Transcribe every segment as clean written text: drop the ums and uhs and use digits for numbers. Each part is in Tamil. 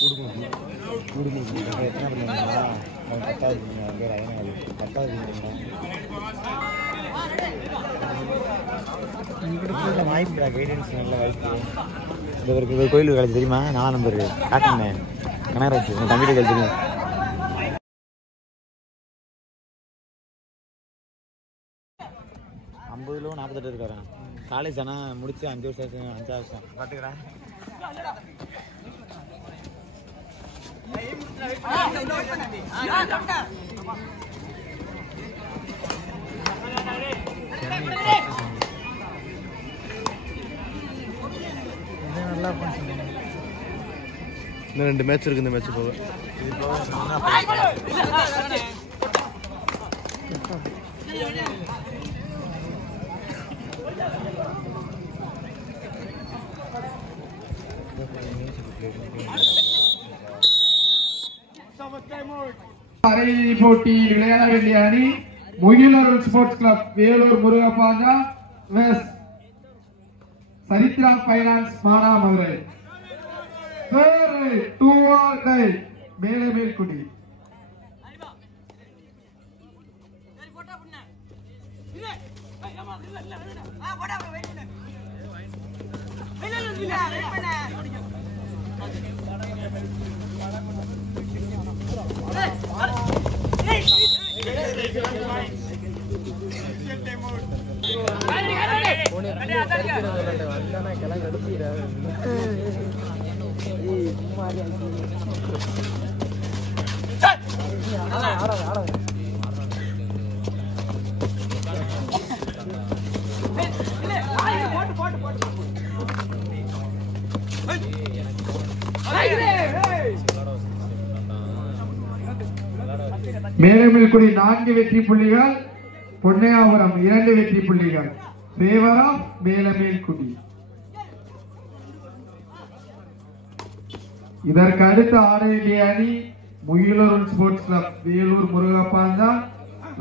வாய்ப்பு கைடன்ஸ் நல்ல வாய்ப்பு. இந்த கோயிலுக்கு காலேஜ் தெரியுமா? 4 நம்பர் காட்டுங்க கனகராஜ் கம்ப்யூட்டர் காலேஜ் தெரியும். $50 48 இருக்காரு. காலேஜ் ஆனால் முடிச்சு 5 வருஷம் 5 வருஷம் பார்த்துக்கிறேன். நல்லா இன்னும் 2 மேட்ச் இருக்கு. இந்த மேட்ச் போக இது போக அரையிறுதி போட்டியில் விளையாட வேண்டிய அணி முகிலருள் ஸ்போர்ட்ஸ் கிளப் வேலூர் முருகப்பாஞ்சா வெஸ் சரித்ரா பைனான்ஸ் மானாமதுரை. மேலமேல்குடி மேலமேல்குடி 4 வெற்றி புள்ளிகள், பொன்னையாபுரம் 2 வெற்றி புள்ளிகள். தேவரம் மேலமேல்குடி. இதற்கு அடுத்து ஆட வேண்டிய அணி முகிலருள் ஸ்போர்ட்ஸ் கிளப் வேலூர் முருகப்பாஞ்சா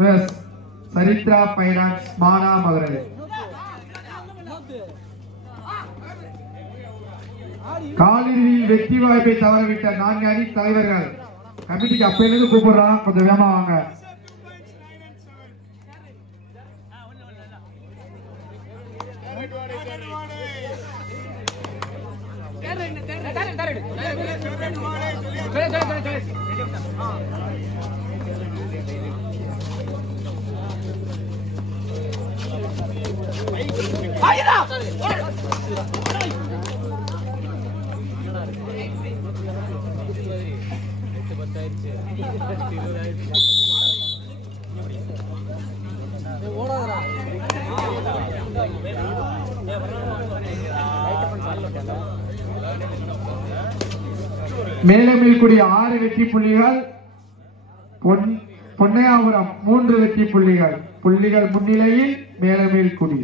வெஸ் சரித்ரா பைனான்ஸ் மானாமதுரை. காலிறுதியில் வெற்றி வாய்ப்பை தவறவிட்ட 4 அணி தலைவர்கள் கமிட்டிக்கு அப்பையிலிருந்து கூப்பிடுறான், கொஞ்சம் வேகமா வாங்க. மேலமேல்குடி 6 வெற்றி புள்ளிகள், பொன்னையாபுரம் 3 வெற்றி புள்ளிகள். புள்ளிகள் முன்னிலையில் மேலமேல்குடி.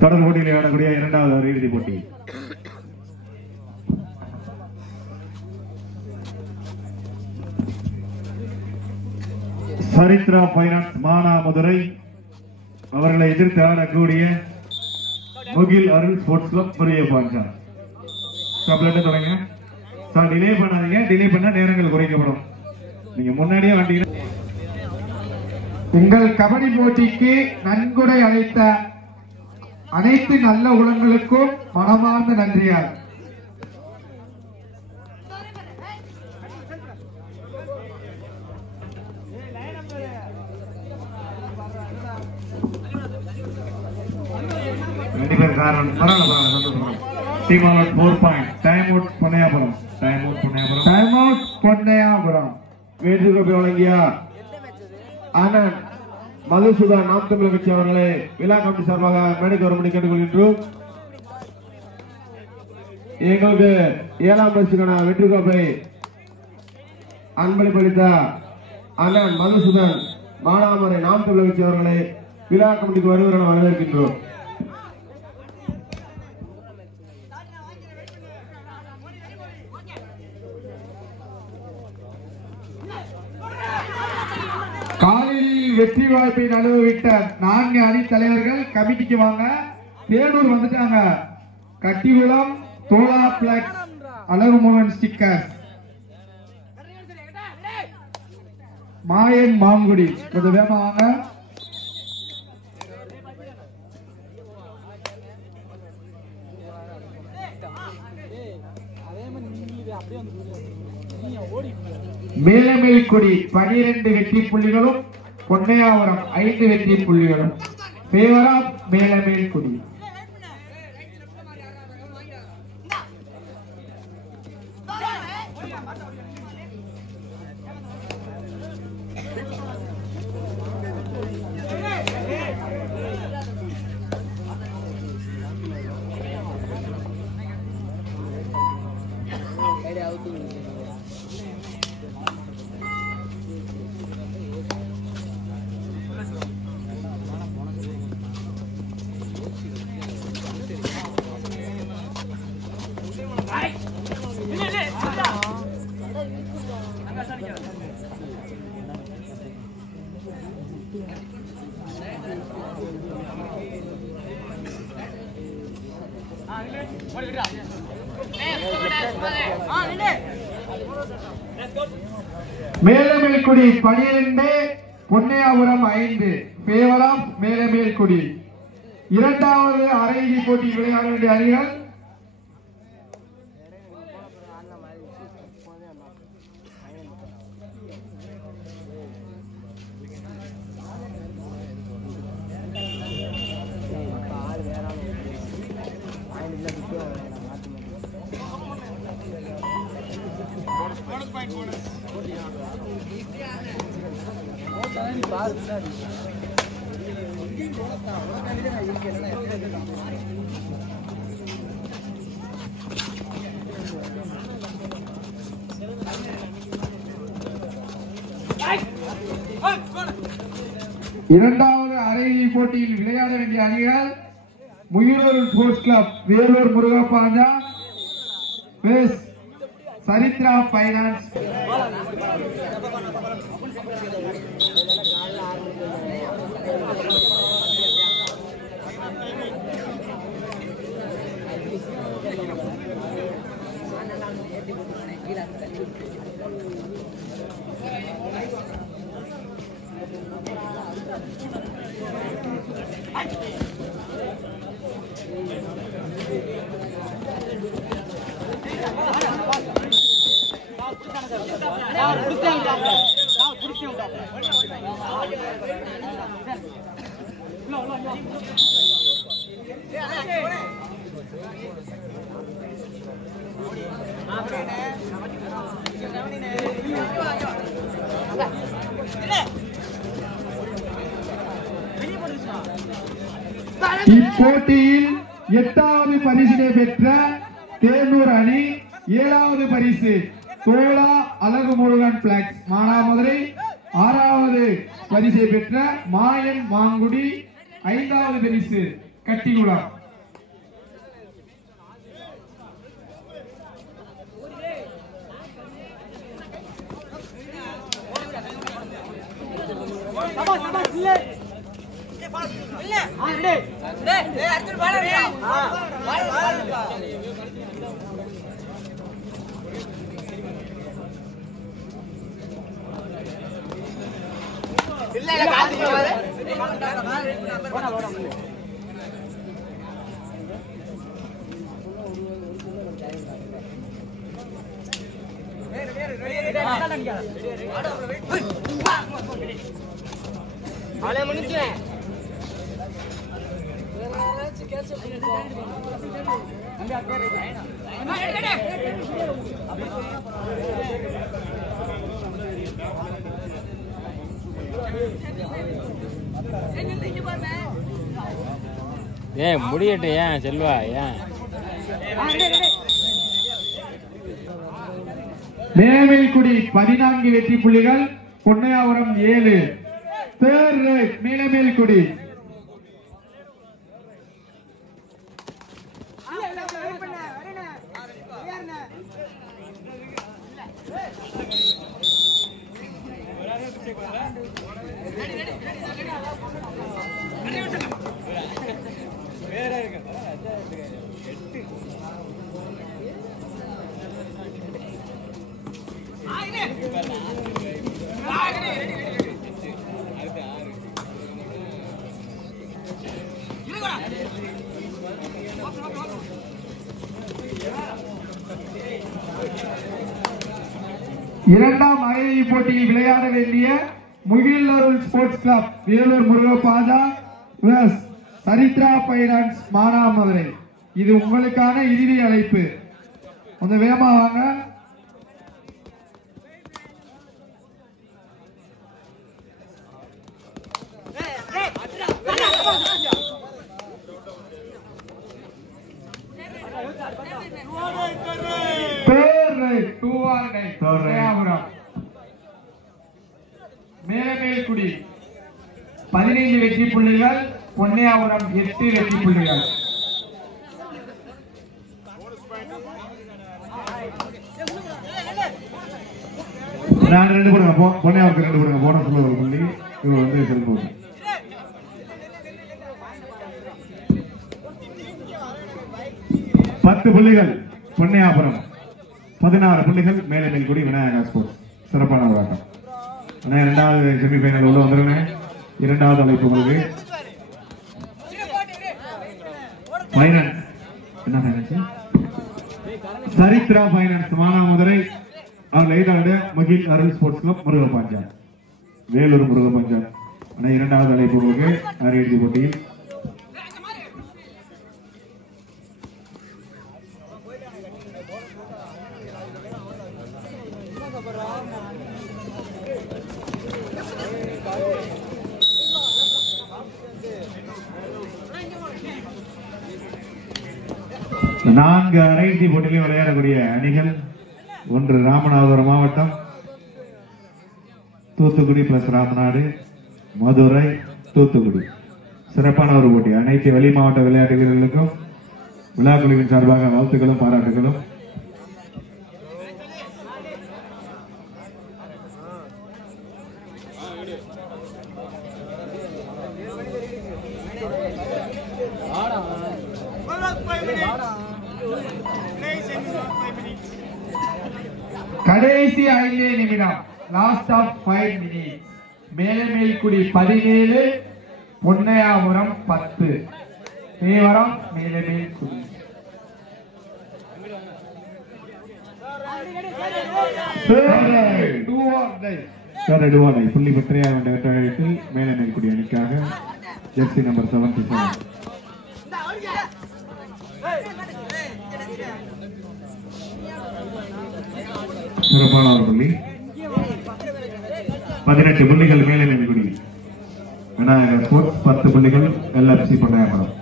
தொடர் போட்டியில் விளையாடக்கூடிய 2வது அரையிறுதி போட்டி. சரித்ரா பைனான்ஸ் மானாமதுரை அவர்களை எதிர்த்து ஆடக்கூடிய முகில் அருள் ஸ்போர்ட்ஸ் கிளப் முருகப்பாஞ்சா. தொடங்க சார், டிலே பண்ணாதீங்க. டிலே பண்ணா நேரங்கள் குறைக்கப்படும். நீங்க முன்னாடியே வந்தீங்கன்னா. உங்கள் கபடி போட்டிக்கு நன்கொடை அழைத்த அனைத்து நல்ல உலகங்களுக்கும் மனமார்ந்த நன்றியார். Team out 4 points. Time out Ponnaiyapuram. வேற்று கோப்பை வழங்கிய அண்ணன் மதுசூதன் நாம் தமிழர் கட்சி அவர்களை விழா கமிட்டி சார்பாக மேடைக்கு வரும்படி கேட்டுக்கொள்கின்றோம். எங்களுக்கு 7ஆம் பரிசுக்கான வெற்றி கோப்பை அன்பளிப்பளித்த அண்ணன் மதுசூதன் மானாமதுரை நாம் தமிழர் கட்சி அவர்களை விழா கமிட்டிக்கு வருவதென வரவேற்கின்றோம். வெற்றி வாய்ப்பை நழுவவிட்ட 4 அணி தலைவர்கள் கமிட்டிக்கு வாங்க. தேனூர் வந்துட்டாங்க. கட்டிகுளம் தோலா பிளக்ஸ் அழகுமோகன் ஸ்டிக்கர், மாயன் மாங்குடி கொஞ்சம் வேகமா வாங்க. மேலமேல்குடி 12 வெற்றி புள்ளிகளும், பொன்னையாவரம் 5 வெற்றி புள்ளிகளும். Favour of Melamelkudi. Melamelkudi 12, Ponnaiyapuram 5. Favour of Melamelkudi. இரண்டாவது அரையிறுதி போட்டி விளையாட வேண்டிய அணிகள் இரண்டாவது அரையிறுதி போட்டியில் விளையாட வேண்டிய அணிகள் முயலூர் ஸ்போர்ட்ஸ் கிளப் வேலூர் முருகப்பாஞ்சா வெஸ் சரித்ரா பைனான்ஸ். இப்போட்டியில் 8வது பரிசினை பெற்ற தேனூர் அணி, 7வது பரிசு தோலா அழகுமுருகன் பிளாக்ஸ் மானாமதுரை, 6வது பரிசை பெற்ற மாயன் மாங்குடி, 5வது பரிசு கட்டிகுளம். ஏன் முடியட்டு, ஏன் செல்வா, ஏன் மேலமேல்குடி 14 வெற்றி புள்ளிகள், பொன்னையாவரம் 7. Third right மேலமேல்குடி. இரண்டாம் அரையிறுதி போட்டியில் விளையாட வேண்டிய முகில் அருள் sports club Vellore முருகப்பாஜா plus சரித்ரா finance Manamadurai. இது உங்களுக்கான இறுதி அழைப்பு. கொஞ்சம் வேகமா வாங்க. மேலமேல்குடி 15 வெற்றி புள்ளிகள், பொன்னையாபுரம் 8 வெற்றி புள்ளிகள். நான் 2 கொடுங்க, பொன்னையாவுக்கு 2 கொடுங்க. போனஸ்ல ஒரு புள்ளி, இவர் வந்து செல்போன். பத்து புள்ளிகள் பொன்னையாபுரம், 16 புள்ளிகள் மேலமேல்குடி விநாயகா ஸ்போர்ட்ஸ். சிறப்பான ஒரு ஆட்டம். இரண்டாவது செமிஃபைனல் உள்ள வந்துருங்க. இரண்டாவது அழைப்பு உங்களுக்கு பைனான்ஸ். என்ன பைனான்ஸ்? சரித்ரா பைனான்ஸ் மானாமதுரை. அவங்க எய்தாடு மகிழ் அருள் ஸ்போர்ட்ஸ் கிளப் முருகப்பாஞ்சா வேலூர் முருகப்பாஞ்சா. இரண்டாவது அழைப்பு உங்களுக்கு அரையிறுதி போட்டியில் நான்கு அரையிறுதி போட்டியிலும் விளையாடக்கூடிய அணிகள். ஒன்று ராமநாதபுரம் மாவட்டம், தூத்துக்குடி பிளஸ் ராமநாடு, மதுரை, தூத்துக்குடி. சிறப்பான ஒரு போட்டி. அனைத்து வெளி மாவட்ட விளையாட்டு வீரர்களுக்கும் விழா குழுவின் சார்பாக வாழ்த்துக்களும் பாராட்டுகளும். கடைசி 5 நிமிடம், last of 5 minutes. மேலமேல்குடி 17, Ponnaiyapuram 10. Mevaram மேலமேல்குடி. புள்ளி பெற்றையாக வேண்ட வெற்றி மேலமேல்குடி அணிக்காக ஜெர்சி நம்பர் 77. சிறப்பான ஒரு புள்ளி. 18 புள்ளிகள் மேலமேல்குடி விநாயகர் ஸ்போர்ட்ஸ், 10 புள்ளிகள் LFC பொன்னையாபுரம்.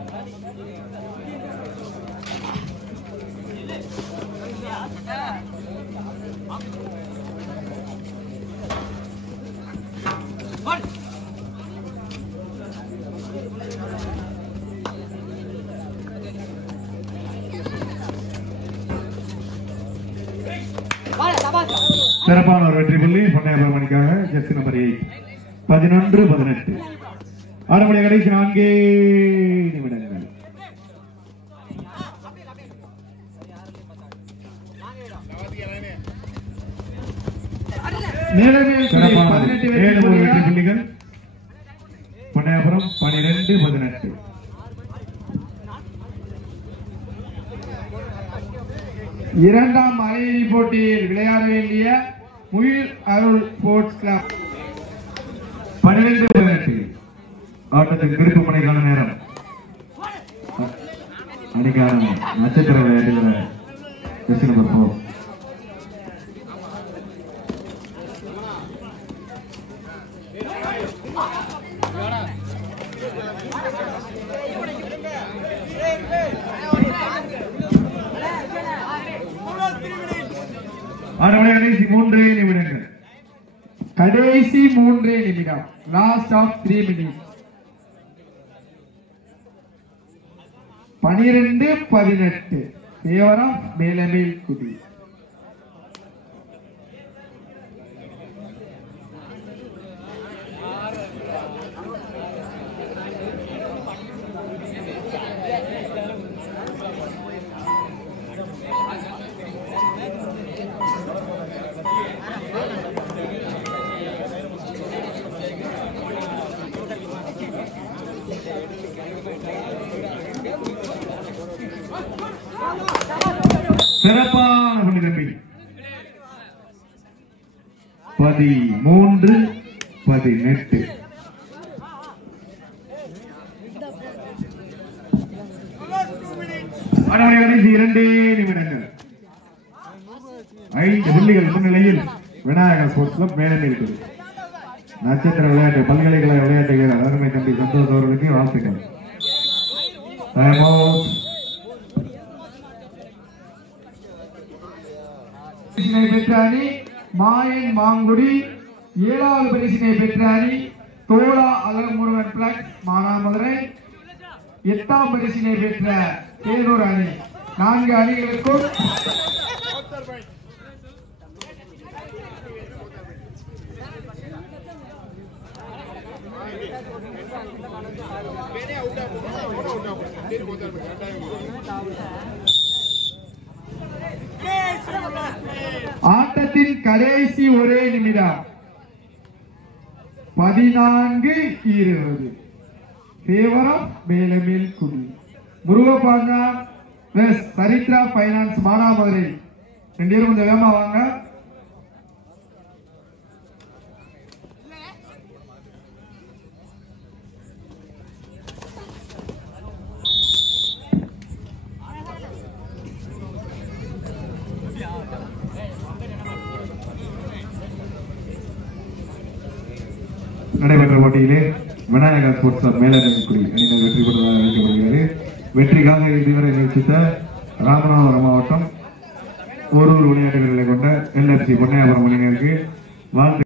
சிறப்பான ஒரு வெற்றி புள்ளி பொன்னையாபுரம் அணிக்காக ஜெர்சி நம்பர் 8. 11-18. ஆரம்படைய கடைசி 4 நிமிடங்கள். வெற்றி புள்ளிகள் பொன்னையாபுரம் 12-18. இரண்டாம் அரையிறுதி போட்டியில் விளையாட வேண்டிய முகில் அருள் ஸ்போர்ட்ஸ் கிளப் 12-18. ஆட்டத்தின் திருப்பு முனைக்கான நேரம். அணிக்கான நட்சத்திர விளையாட்டுகிற ஜெர்சி நம்பர் 4. கடைசி 3 நிமிடங்கள். கடைசி 3 நிமிடம், லாஸ்ட் ஆஃப் 3 மினிட்ஸ். 12-18. தேவரம் மேலமேல்குடி. சிறப்பான 13-18. கடைசி 2 நிமிடங்கள். 5 புள்ளிகள் முன்னிலையில் விநாயகர் ஸ்போர்ட்ஸ் கிளப் மேலே இருக்குது. நட்சத்திர விளையாட்டு பல்கலைக்கழக விளையாட்டு வீரர் அருமை தம்பி சந்தோஷ் அவர்களுக்கு வாழ்த்துக்கள். பெற்ற அணி மாயன் மாங்குடி, 7வது பரிசினை பெற்ற அணி தோழா அழகுமுருகன் பிளக் மானாமதுரை, 8ஆம் பரிசினை பெற்ற தேனூர் அணி. 4 அணிகளுக்கும் ஆட்டத்தின் கடைசி ஒரே நிமிடம். 14-20 தேவரம் மேலமேல் குடி. முருகப்பாண்டா வெஸ் சரித்ரா பைனான்ஸ் மானாமதுரை. 2 பேரும் கொஞ்சம் வேகமா வாங்க. நடைபெற்ற போட்டியிலே விநாயகர் ஸ்போர்ட்ஸ் கிளப் மேலக்குடி அணியினர் வெற்றி பெற்றதாக அறிவிக்கப்படுகிறது. வெற்றிக்காக இதுவரை நிகழ்ச்சித்த ராமநாதபுரம் மாவட்டம் ஓரூர் விளையாட்டு வீரர்களை கொண்ட LFC பொன்னையாபுரம் அணியினருக்கு வாழ்த்து.